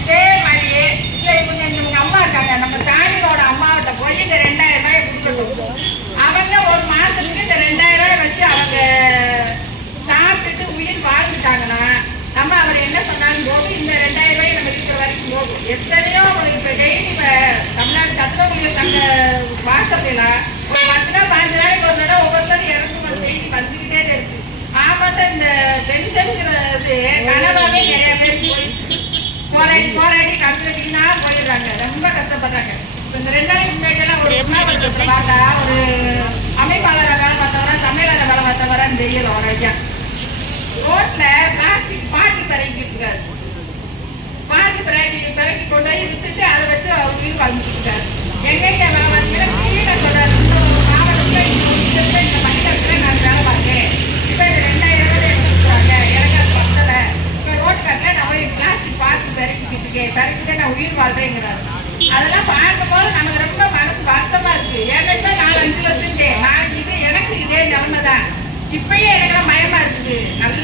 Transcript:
இதே மாதிரியே இவங்க அம்மா இருக்காங்க நம்ம தாயோட அம்மாவிட்ட போய் ரெண்டாயிரம் ரூபாய் கொடுக்கணும் அவங்க ஒரு மாசத்துக்கு இந்த ரெண்டாயிரம் ரூபாய் வச்சு அவங்க சாப்பிட்டுட்டு உயிர் வாழ்ந்துட்டாங்கன்னா நம்ம அவர் என்ன சொன்னாலும் போது இந்த ரெண்டாயிரம் ரூபாய் நம்ம இருக்கிற வரைக்கும் போகும் எத்தனையோ இப்போ டெய்லி இப்போ தமிழ்நாடு சட்டமன்ற சங்க வாசப்பையில் ஒரு பத்து நாள் பாஞ்சு நாளைக்கு ஒரு தடவை ஒவ்வொருத்தரும் இறக்குமதி செய்தி வந்துக்கிட்டே இருக்கு ஆமாம் இந்த பென்ஷனுங்கிறது கனவாவே நிறைய பேர் போயிடுச்சு போராடி போராடி கம்ப்யூட்டிங்னா போயிடுறாங்க. ரொம்ப கஷ்டப்படுறாங்க. இந்த ரெண்டு நாளைக்கு ஒரு உண்ணாவிரதத்துல பார்த்தா ஒரு அமைப்பாளராக வேலை பார்த்தவரா சமையலாளர் வேலை பார்த்தவரான்னு தெரியல ஒரு ஐயா. ரோட்ல பிளாஸ்டிக் பாட்டி பறக்கிட்டு இருக்காரு. பாட்டி பிறக்கி பிறக்கி கொண்டு போய் வித்துட்டு அதை வச்சு அவர் உயிர் எங்க வேலை பார்த்தீங்கன்னா கீழே சொல்றாரு இந்த ஒரு மாவட்டத்துல இந்த ஒரு இடத்துல இந்த மணிக்கத்துல நான் வேலை பார்த்தேன் இப்ப இந்த ரெண்டாயிரம் ரூபாய் எடுத்துக்கிறாங்க எனக்கு அது பத்தல இப்ப ரோட்காட்டில் நான் போய் பிளாஸ்டிக் பாட்டி பிறக்கிட்டு இருக்கேன் பிறக்கிட்டு நான் உயிர் வாழ்றேங்கிறாரு. அதெல்லாம் பார்க்கும்போது நமக்கு ரொம்ப மனசு வருத்தமா இருக்கு. ஏன்னா நாலு அஞ்சு வருஷம் நான் இது எனக்கு இதே நிலைமை தான் இப்பயே எனக்கு மயமா இருக்குது. நல்ல